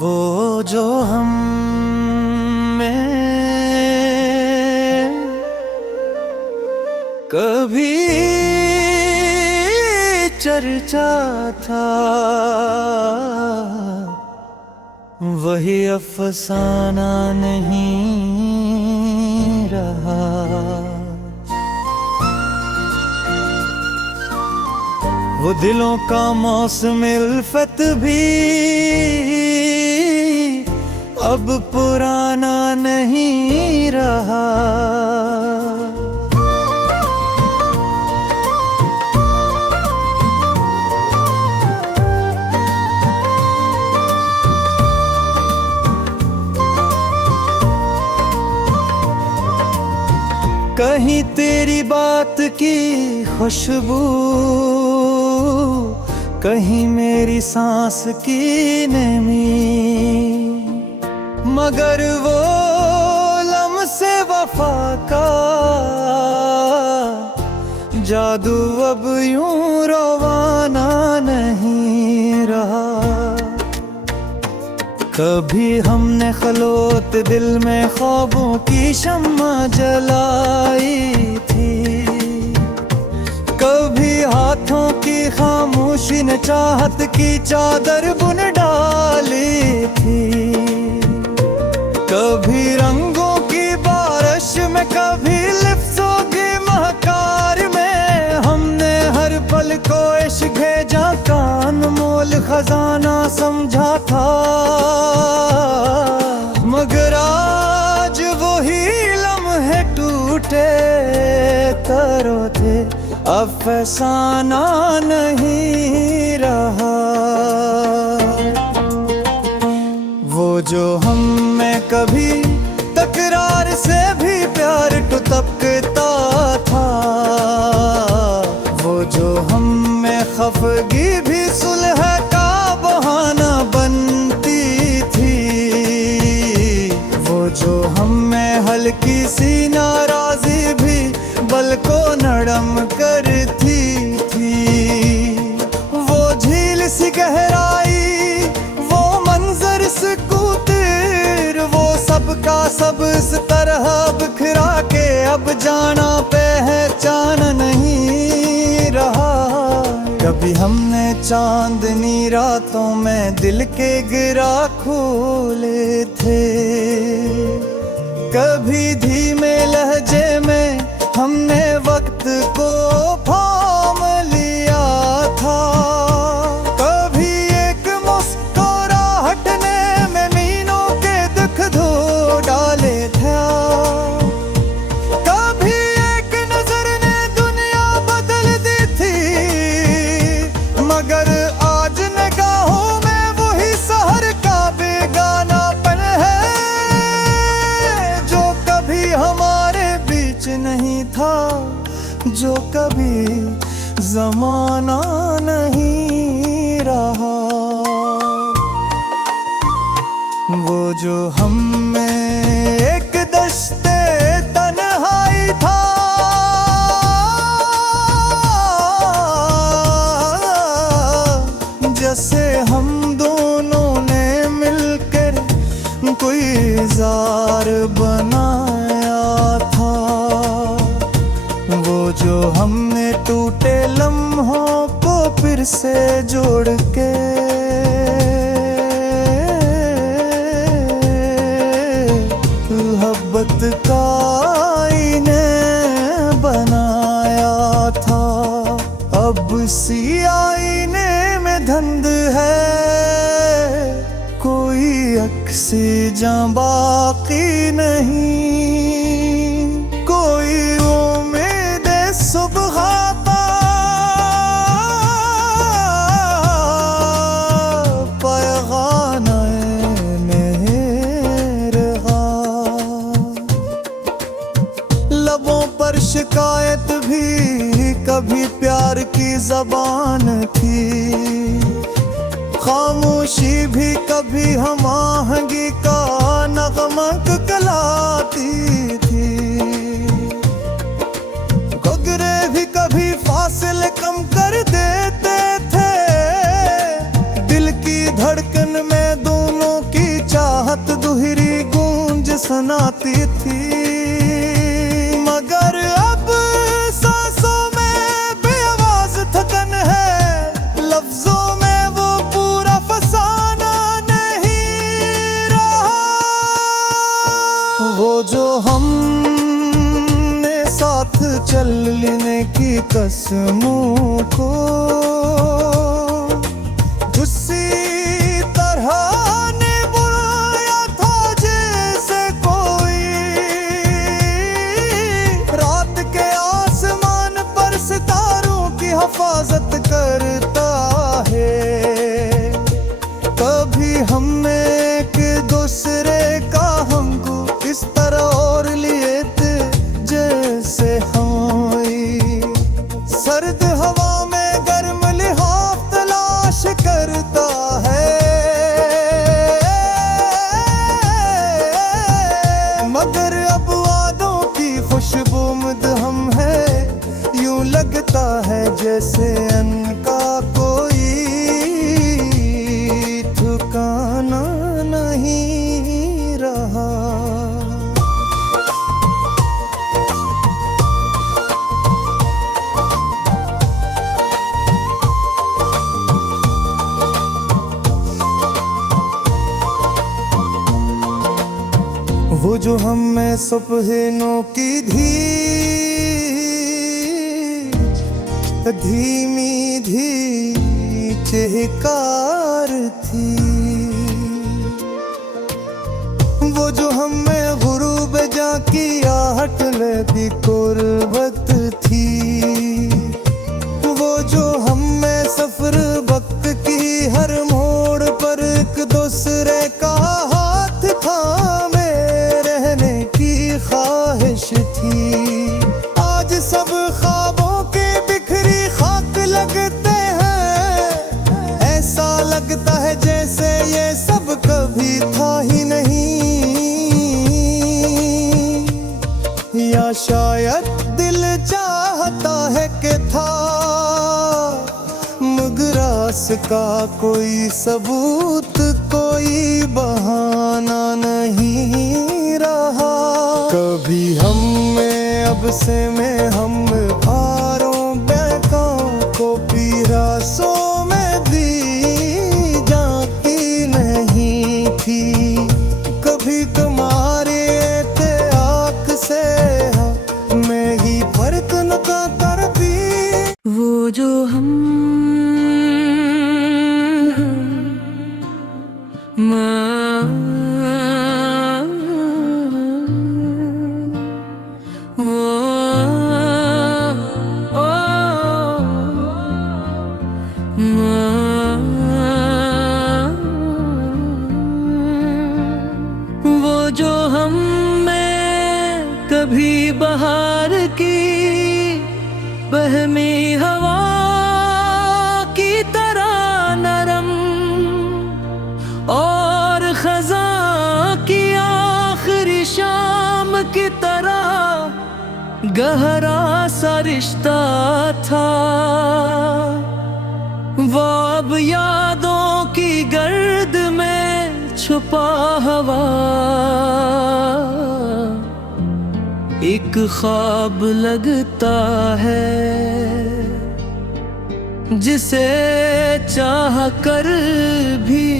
वो जो हम में कभी चर्चा था, वही अफसाना नहीं रहा। वो दिलों का मौसम उल्फत भी अब पुराना नहीं रहा। कहीं तेरी बात की खुशबू, कहीं मेरी सांस की नमी, मगर वो लम्से वफा का जादू अब यूं रवाना नहीं रहा। कभी हमने खलोत दिल में ख्वाबों की शम्मा जलाई थी, कभी हाथों की खामोशी ने चाहत की चादर बुन डाली थी। कभी रंगों की बारिश में, कभी लिफ्ज़ों की महकार में, हमने हर पल को इश्क भेजा का अनमोल खजाना समझा था। मगर आज वही लम्हे टूटे तरो थे, अब फसाना नहीं रहा। वो जो हम में कभी तकरार से भी प्यार टुटकता था, वो जो हम में खफगी भी सुलह का बहाना बनती थी, वो जो हम में हल्की सी नाराजी भी बल को नरम करती थी। वो झील सी गहराई, वो मंजर सुकूतर, वो सबका सब इस तरह बिखरा के अब जाना पहचान नहीं रहा। कभी हमने चांदनी रातों में दिल के गिरा खोले थे, कभी धीमे लहजे में हमने वक्त को थाम लिया था, कभी एक मुस्कुराहट ने में मीनों के दुख धो डाले थे, कभी एक नजर ने दुनिया बदल दी थी। मगर आज निगाहों में वही शहर का बेगानापन है, जो कभी हमारे बीच नहीं था, जो कभी जमाना नहीं रहा। वो जो हम में एक दश्ते तन्हाई था, जैसे हम दोनों ने मिलकर कोई जार बनाया था। वो जो हमने टूटे लम्हों को फिर से जोड़ के मोहब्बत का आईने बनाया था। अब सी आईने में धुंध है, कोई अक्सी जां बाकी नहीं, कोई उम्मीद सुबह का पैगाम नहीं रहा। लबों पर शिकायत भी कभी प्यार की जबान थी, खामोशी भी कभी हम आहंगी का नगमा कहलाती थी। गुजरे भी कभी फासिले कम कर देते थे, दिल की धड़कन में दोनों की आती थी, मगर अब सांसों में बेआवाज थकन है, लफ्जों में वो पूरा फसाना नहीं रहा। वो जो हमने साथ चलने की कसमों को उसी तरह निभाया था जैसे कोई रात के आसमान पर सितारों की हिफाजत करता है। कभी हमने एक दूसरे का हमको इस तरह और लिए थे जैसे सर्द हवा में गर्म लिहाफ तलाश करता है, मगर अब वादों की खुशबू मदहम है। यूं लगता है जैसे अन्न का कोई ठिकाना नहीं रहा। वो जो हम में सुबहनों की धीमी चहकार थी, वो जो हम में गुरूब जा की आहट लगी कुर्बत थी, वो जो हम में सफर वक्त की हर मोड़ पर एक दूसरे का हाथ थामे रहने की ख्वाहिश थी। आज सब ख्वाबों के बिखरी खाक लगते हैं, ऐसा लगता है जैसे ये सब कभी था ही नहीं, या शायद दिल चाहता है कि था, मगर आस का कोई सबूत कोई बहाना नहीं रहा। कभी हम में अब से में हम हारों बैकों को पीरासों में दी जाती नहीं थी, कभी तुम्हारे आँख से मैं ही फर्क न करती। वो जो हम वो जो हम में कभी बहार की बहमी हवा की तरह नरम और खज़ां की आखिरी शाम की तरह गहरा सा रिश्ता था। वो अब यादों की गर्द में छुपा हवा एक ख्वाब लगता है, जिसे चाह कर भी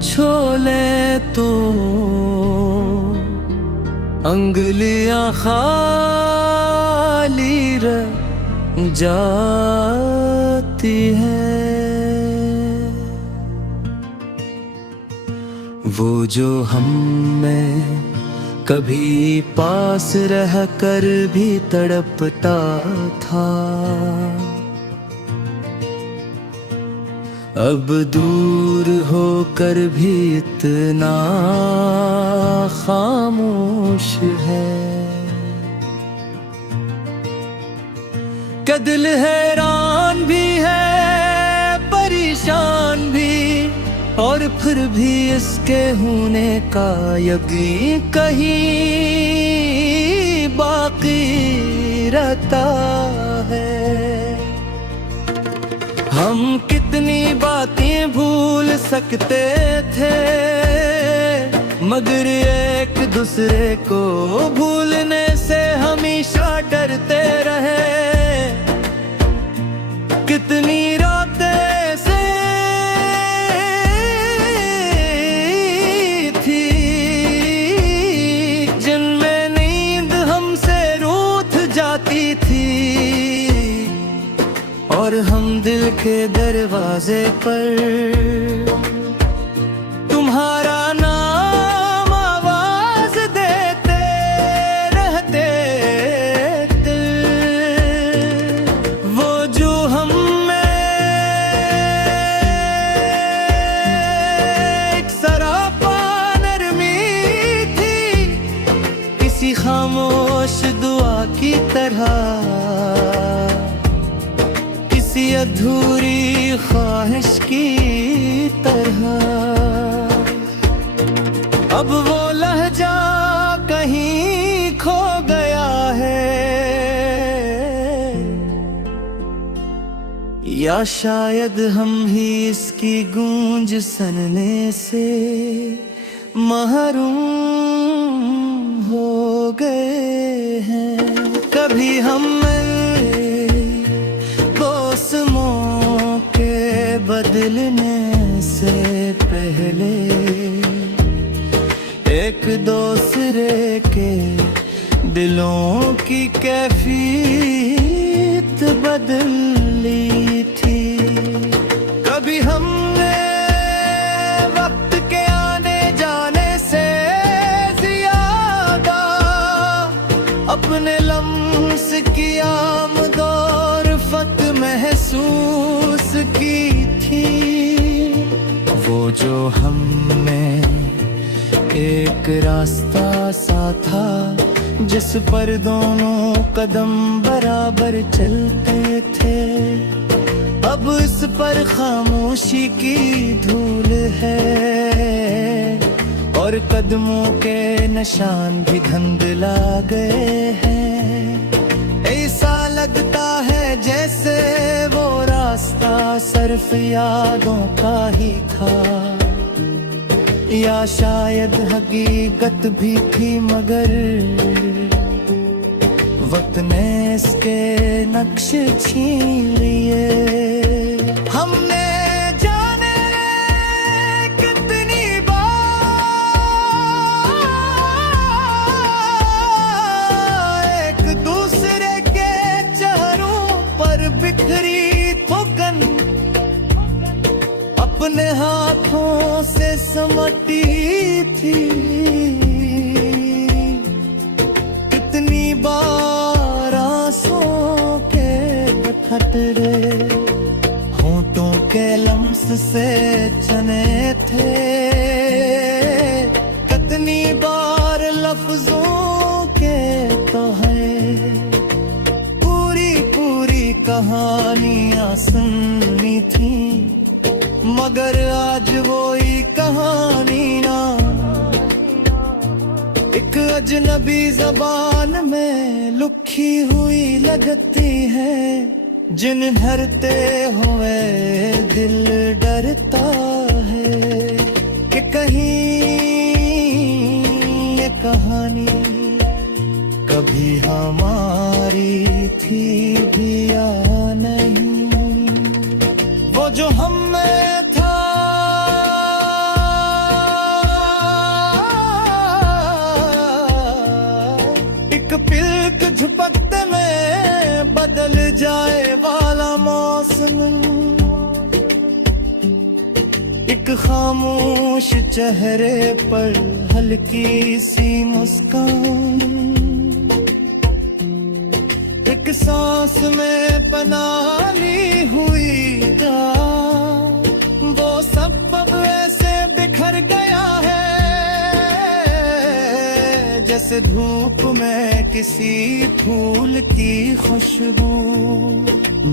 छोले तो अंगलियां खाली रह जाती है। वो जो हम में कभी पास रह कर भी तड़पता था, अब दूर होकर भी इतना खामोश है कि दिल हैरान भी है परेशान भी, और फिर भी इसके होने का यकीन कहीं बाकी रहता है। हम कितनी बातें भूल सकते थे मगर एक दूसरे को भूलने से हमेशा डरते रहे। कितनी रातें से थी जिनमें नींद हमसे रूठ जाती थी, और हम दिल के दरवाजे पर तुम्हारा नाम आवाज देते रहते थे। वो जो हम में एक सरापा नरमी थी, किसी खामोश दुआ की तरह, किसी अधूरी ख्वाहिश की तरह। अब वो लहजा कहीं खो गया है, या शायद हम ही इसकी गूंज सुनने से महरूम हो गए हैं। कभी हम मौसमों के बदलने से पहले एक दूसरे के दिलों की कैफियत बदल ली थी। कभी हमने वक्त के आने जाने से ज्यादा अपने लम्स की आमदोर फत महसूस की थी। वो जो हमें एक रास्ता सा था जिस पर दोनों कदम बराबर चलते थे, अब इस पर खामोशी की धूल है, और कदमों के निशान भी धुंधला गए हैं। ऐसा लगता है जैसे वो रास्ता सिर्फ यादों का ही था, या शायद हकीकत भी थी, मगर वक्त ने इसके नक्श छीन लिए। हमने जाने कितनी बार एक दूसरे के चेहरों पर बिखरी थुकन अपने हाथों से समटी थी। कितनी बार आंसुओं के खतरे होंठों के लम्स से चने थे। कितनी बार लफ्जों के तोहे पूरी पूरी कहानियां सुननी थी, मगर आज वही कहानी ना एक अजनबी जबान में लिखी हुई लगती है। जिन भरते हुए दिल डरता है कि कहीं ये कहानी कभी हमारी थी भी या नहीं। वो जो हम में था एक पिलक झपकते में बदल जाए वाला मौसम, एक खामोश चेहरे पर हल्की सी मुस्कान, एक सांस में पनाह ली हुई रात, वो सब अब ऐसे बिखर गया है जैसे धूप में किसी फूल की खुशबू,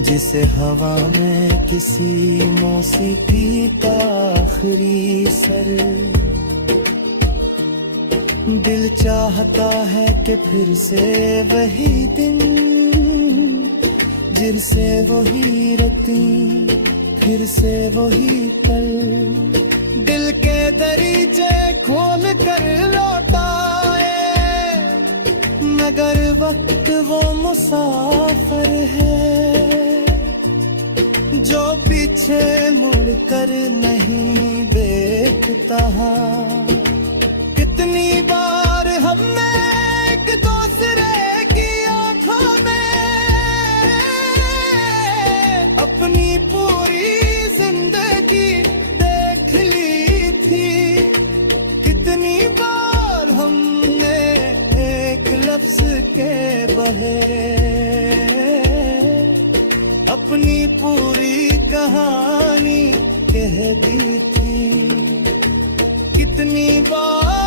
जिसे हवा में किसी मौसीकी का आखिरी सर। दिल चाहता है कि फिर से वही दिन, फिर से वही रती, फिर से वही पल। दिल दिल के दरीचे खोल कर लौटाए, मगर वक्त वो मुसाफिर है जो पीछे मुड़ कर नहीं देखता। कितनी बार हमने एक दूसरे की आंखों में अपनी पूरी जिंदगी देख ली थी। कितनी बार हमने एक लफ्ज के बहे अपनी पूरी कहानी कह दी थी। कितनी बार